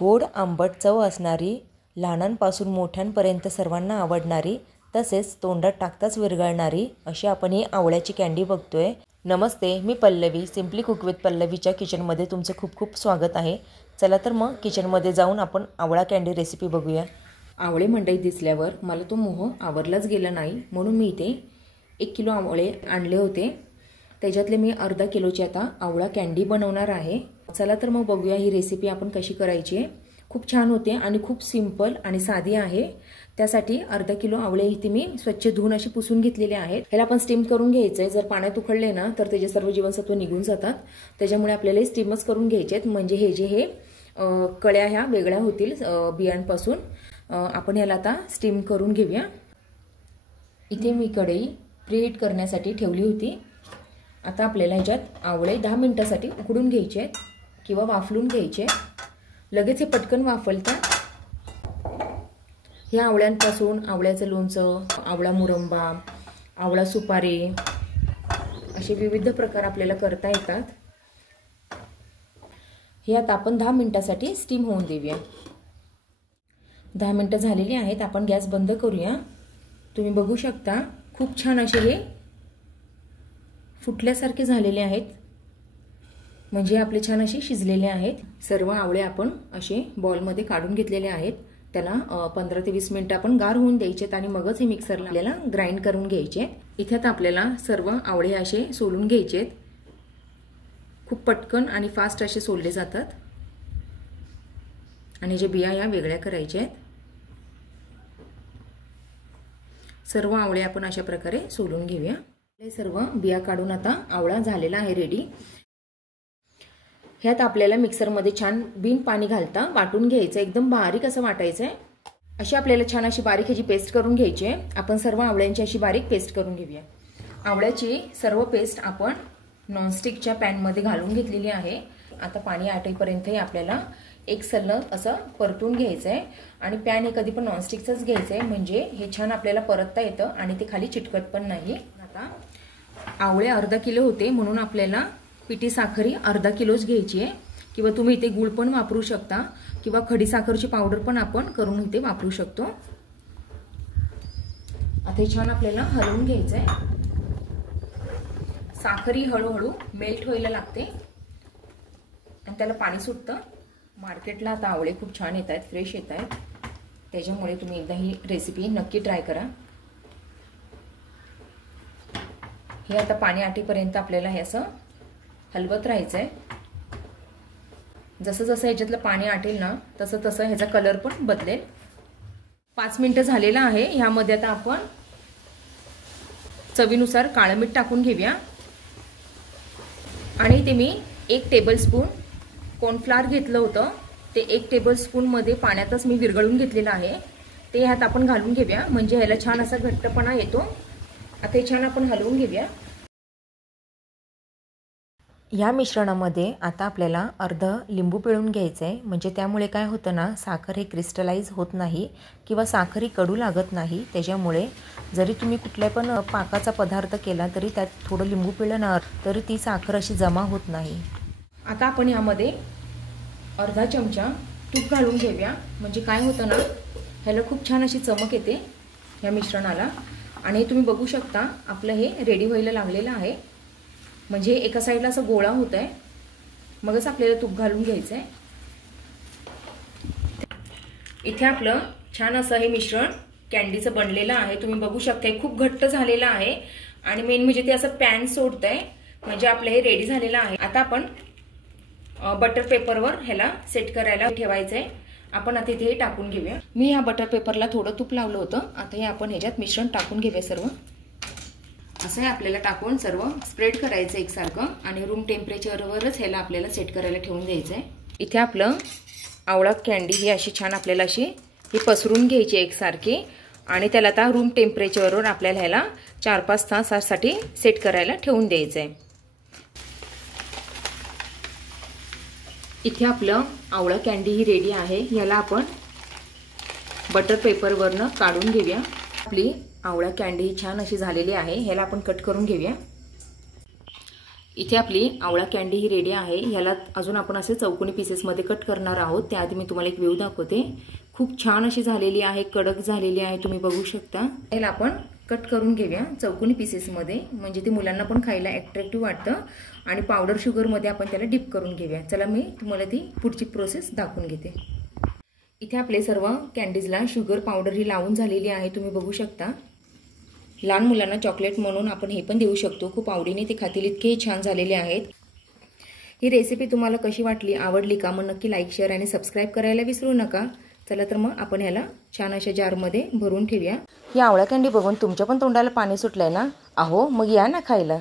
गोड आंबट चव असणारी, लहानांपासून मोठ्यांपर्यंत सर्वांना आवडणारी, तसेच तोंडात टाकताच विरघळणारी अशी आपण ही आवळ्याची कँडी बघतोय। नमस्ते, मी पल्लवी, सिम्पली कुक विथ पल्लवीच्या किचनमध्ये तुमचे खूप खूप स्वागत आहे। चला तर मग किचनमध्ये जाऊन आपण आवळा कँडी रेसिपी बघूया। आवळे मंडईत दिसल्यावर मला तो मोह आवरलाच गेला नाही, म्हणून मी इथे 1 किलो आवळे आणले होते। त्याच्यातले मी अर्धा किलोची आता आवळा कँडी बनवणार आहे। चला तर मग बघूया ही रेसिपी आपण कशी करायची आहे। खूप छान होते आणि खूप सिंपल आणि साधी आहे। त्यासाठी अर्धा किलो आवळे इथे मी स्वच्छ धुवून अशी पुसून घेतलेले आहेत। ह्याला आपण स्टीम करून घ्यायचंय। जर पाण्यात उकळले ना तर त्याचे सर्व जीवनसत्व निघून जातात, त्याच्यामुळे आपल्याला स्टीमच करून घ्यायचे आहेत, म्हणजे हे कळ्या ह्या वेगळ्या होतील बियांपासून। आपण ह्याला आता स्टीम करून घेऊया। इथे मी कढई प्रीहीट करण्यासाठी ठेवली होती। आता आपल्याला ह्याच्यात आवळे 10 मिनिटांसाठी उकडून घ्यायचे आहेत किंवा वाफलून घ्यायचे। लगेच हे पटकन वाफलतात। ह्या आवळ्यांपासून आवळ्याचं लोणचं, आवळा मुरंबा, आवळा सुपारी असे विविध प्रकार आपल्याला करता येतात। हे आता आपण 10 मिनिटांसाठी स्टीम होऊन देऊया। 10 मिनिटं झालेली आहेत। आपण गॅस बंद करूया। तुम्ही बघू शकता खूप छान असे हे फुटल्यासारखे झालेले आहेत, म्हणजे आपले छान असे शिजलेले आहेत। सर्व आवळे आपण असे बॉलमध्ये काढून घेतलेले आहेत। त्याला 15 ते 20 मिनिटं आपण गार होऊन द्यायचे आणि मगच हे मिक्सरला आपल्याला ग्राइंड करून घ्यायचे। इथे आता आपल्याला सर्व आवळे असे सोलून घ्यायचे। खूप पटकन आणि फास्ट असे सोलले जातात आणि जे बिया या वेगळ्या करायच्या आहेत। सर्व आवळे आपण अशा प्रकारे सोलून घेऊया। हे सर्व बिया काढून आता आवळा झालेला आहे रेडी। ह्यात आपल्याला मिक्सरमध्ये छान बिन पाणी घालता वाटून घ्यायचं, एकदम बारीक असं वाटायचं आहे। अशी आपल्याला छान अशी बारीक ह्याची पेस्ट करून घ्यायची आहे। आपण सर्व आवळ्यांची अशी बारीक पेस्ट करून घेऊया। आवळ्याची सर्व पेस्ट आपण नॉनस्टिकच्या पॅनमध्ये घालून घेतलेली आहे। आता पाणी आटेपर्यंत आपल्याला एक सलग असं परतून घ्यायचं आहे आणि पॅन हे कधी पण नॉनस्टिकचंच घ्यायचं आहे, म्हणजे हे छान आपल्याला परतता येतं आणि ते खाली चिटकत पण नाही। आता आवळे अर्धा किलो होते, म्हणून आपल्याला पिठी साखर ही अर्धा किलोच घ्यायची आहे, किंवा तुम्ही इथे गूळ पण वापरू शकता किंवा खडी साखरची पावडर पण आपण करून इथे वापरू शकतो। आता हे छान आपल्याला हलवून घ्यायचं आहे। साखर ही हळूहळू मेल्ट व्हायला लागते आणि त्याला पाणी सुटतं। मार्केटला आता आवळे खूप छान येत आहेत, फ्रेश येत आहेत, त्याच्यामुळे तुम्ही एकदा ही रेसिपी नक्की ट्राय करा। हे आता पाणी आटेपर्यंत आपल्याला हे असं हलवत राहायचं आहे। जसं जसं ह्याच्यातलं पाणी आटेल ना तसं तसं ह्याचा कलर पण बदलेल। 5 मिनिटं झालेला आहे। ह्यामध्ये आता आपण चवीनुसार काळं मीठ टाकून घेऊया आणि ते मी 1 टेबलस्पून कॉर्नफ्लॉवर घेतलं होतं, ते 1 टेबलस्पून मध्ये पाण्यातच मी विरघळून घेतलेलं आहे, ते ह्यात आपण घालून घेऊया, म्हणजे ह्याला छान असा घट्टपणा येतो। आता हे छान आपण हलवून घेऊया। या मिश्रणामध्ये आता आपल्याला अर्ध लिंबू पिळून घ्यायचं आहे, म्हणजे त्यामुळे काय होतं ना, साखर हे क्रिस्टलाइज होत नाही किंवा साखर ही कडू लागत नाही। त्याच्यामुळे जरी तुम्ही कुठल्या पण पाकाचा पदार्थ केला तरी त्यात थोडं लिंबू पिळलं ना तरी ती साखर अशी जमा होत नाही। आता आपण यामध्ये अर्धा चमचा तूप घालून घेऊया, म्हणजे काय होतं ना, ह्याला खूप छान अशी चमक येते या मिश्रणाला। आणि तुम्ही बघू शकता आपलं हे रेडी व्हायला लागलेलं आहे, म्हणजे एका साईडला असं गोळा होत आहे, मगच आपल्याला तूप घालून घ्यायचं आहे। इथे आपलं छान असं हे मिश्रण कँडीचं बनलेलं आहे। तुम्ही बघू शकता खूप घट्ट झालेलं आहे आणि मेन म्हणजे ते असं पॅन सोडतंय, म्हणजे आपलं हे रेडी झालेलं आहे। आता आपण बटर पेपरवर ह्याला सेट करायला ठेवायचं आहे। आपण आता इथे टाकून घेऊया। मी या बटर पेपरला थोडं तूप लावलं होतं। आता हे आपण ह्याच्यात मिश्रण टाकून घेऊया सर्व। असं हे आपल्याला टाकून सर्व स्प्रेड करायचं एकसारखं आणि रूम टेम्परेचरवरच ह्याला आपल्याला सेट करायला ठेवून द्यायचं आहे। इथे आपलं आवळा कँडी ही अशी छान आपल्याला अशी ही पसरून घ्यायची एकसारखी आणि त्याला आता रूम टेम्परेचरवर आपल्याला ह्याला 4-5 तासासाठी सेट करायला ठेवून द्यायचं आहे। इथे आपलं आवळा कँडी ही रेडी आहे। ह्याला आपण बटर पेपरवरनं काढून घेऊया। आपली आवळा कँडी छान अशी झालेली आहे, ह्याला आपण कट करून घेऊया। इथे आपली आवळा कॅन्डी ही रेडी आहे। ह्याला अजून आपण असे चौकोनी पीसेसमध्ये कट करणार आहोत। त्याआधी मी तुम्हाला एक व्ह्यू दाखवते। खूप छान अशी झालेली आहे, कडक झालेली आहे, तुम्ही बघू शकता। याला आपण कट करून घेऊया चौकोनी पीसेसमध्ये, म्हणजे ते मुलांना पण खायला अट्रॅक्टिव्ह वाटतं आणि पावडर शुगरमध्ये आपण त्याला डिप करून घेऊया। चला मी तुम्हाला ती पुढची प्रोसेस दाखवून घेते। इथे आपले सर्व कॅन्डीजला शुगर पावडर ही लावून झालेली आहे, तुम्ही बघू शकता। लहान मुलांना चॉकलेट म्हणून आपण हे पण देऊ शकतो, खूप आवडीने ते खातील, इतके छान झालेले आहेत। ही रेसिपी तुम्हाला कशी वाटली, आवडली का? मग नक्की लाईक, शेअर आणि सबस्क्राईब करायला विसरू नका। चला तर मग आपण ह्याला छान अशा जारमध्ये भरून ठेवूया। ही आवळा कॅन्डी बघून तुमच्या पण तोंडाला पाणी सुटलंय ना? अहो मग या ना खायला।